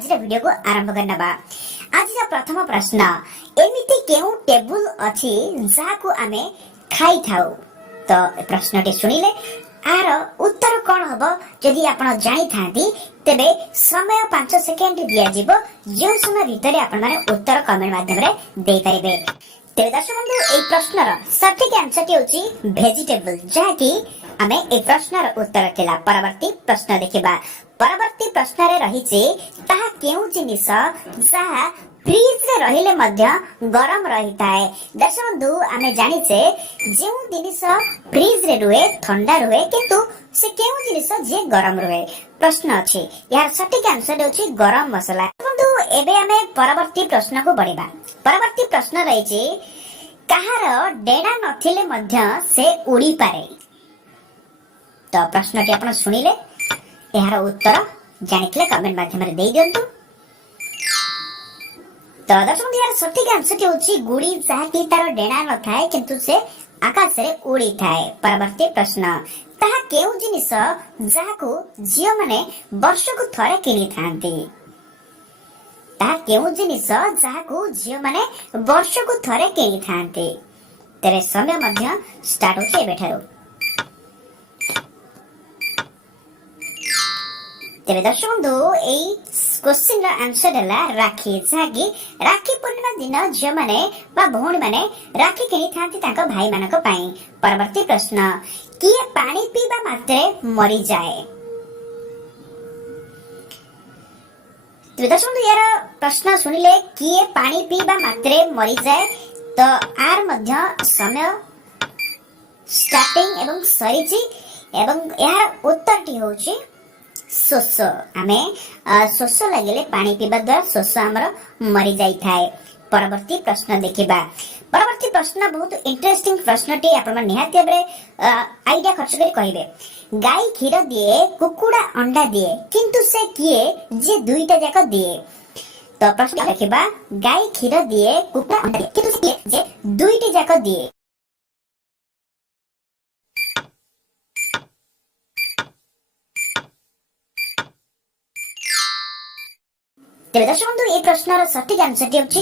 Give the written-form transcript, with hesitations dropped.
आज वीडियो को आरंभ करनबा। आज प्रथम प्रश्न एमिति केउ टेबुल अछि जाको आमे खाई थाउ। तो प्रश्नटी सुनिले आर उत्तर कौन हबो जदि आपण जानि थांती तेबे समय 5 सेकेंड दिया जिवो जो समय भीतर आपण माने उत्तर कमेंट माध्यम रे दे परिबे। तेबे दर्शक बंधु ए प्रश्नर सठिक आंसर टी होची वेजिटेबल जाकी आमे ए प्रश्नर उत्तर थिला। परवर्ती प्रश्न देखिबा। परवर्ती प्रश्न रे रहिचे ताहा केउ जिनिस जहा फ्रिज रे रहिले मध्य गरम रहिताए। दर्शक बंधु आमे जानिचे जेउ जिनिस फ्रिज रे रुहे ठंडा रुहे किंतु से केउ जिनिस जे गरम रुहे। प्रश्न अछि यार सठिक आंसर होची गरम मसला। बंधु एबे आमे परवर्ती प्रश्न को बढ़िबा। परवर्ती प्रश्न रहिचे काहार डेना नथिले मध्य से उड़ी पारे। तो प्रश्नटी आपण सुनिले यार उत्तर जानिथिले कमेंट माध्यम रे देई दियंतु। तो दर्शक यार सठिक आंसर होची गुड़ी जाकी तार डेना न थाए किंतु से आकाश रे उड़ी थाए। परवर्ती प्रश्न ताहा केउ जिनिस जाको जियो माने वर्ष को थरे किनी थांती। ताहा केउ जिनिस जाको जियो माने वर्ष को थरे किनी थांती। तेरे समय मध्य स्टार्ट होचे बेठारो। तेरे दर्शक बंधु एई क्वेश्चन रा आंसर हला राखी जागी राखी पूर्णिमा दिन झियो माने बा भौणी माने राखी किनी थांती तांको भाई मानको पई। परवर्ती प्रश्न किए पानी पीबा मात्रे मरी जाए। तो दर्शक बंधु यार प्रश्न सुनिले किए पानी पीबा मात्रे मरी जाए। तो आर मध्य समय स्टार्टिंग एवं सरीची एवं यार उत्तर टी होची शोष। आमे शोष लगिले पानी पीबा द्वारा शोष हमर मरी जाई थाए। परवर्ती प्रश्न देखिबा। परवर्ती प्रश्न बहुत इंटरेस्टिंग प्रश्न टी आपण मन निहाती बरे आईडिया खर्च करी कहिबे। गाय क्षीर दिए कुकुड़ा अंडा दिए किंतु से किए जे दुईटा जाक दिए। तो प्रश्न देखिबा गाय क्षीर दिए कुकुड़ा अंडा दिए किंतु से किए जे दुईटा जाक दिए। तेरे दर्शक बंधु ए प्रश्नर सठिक आंसर टी होची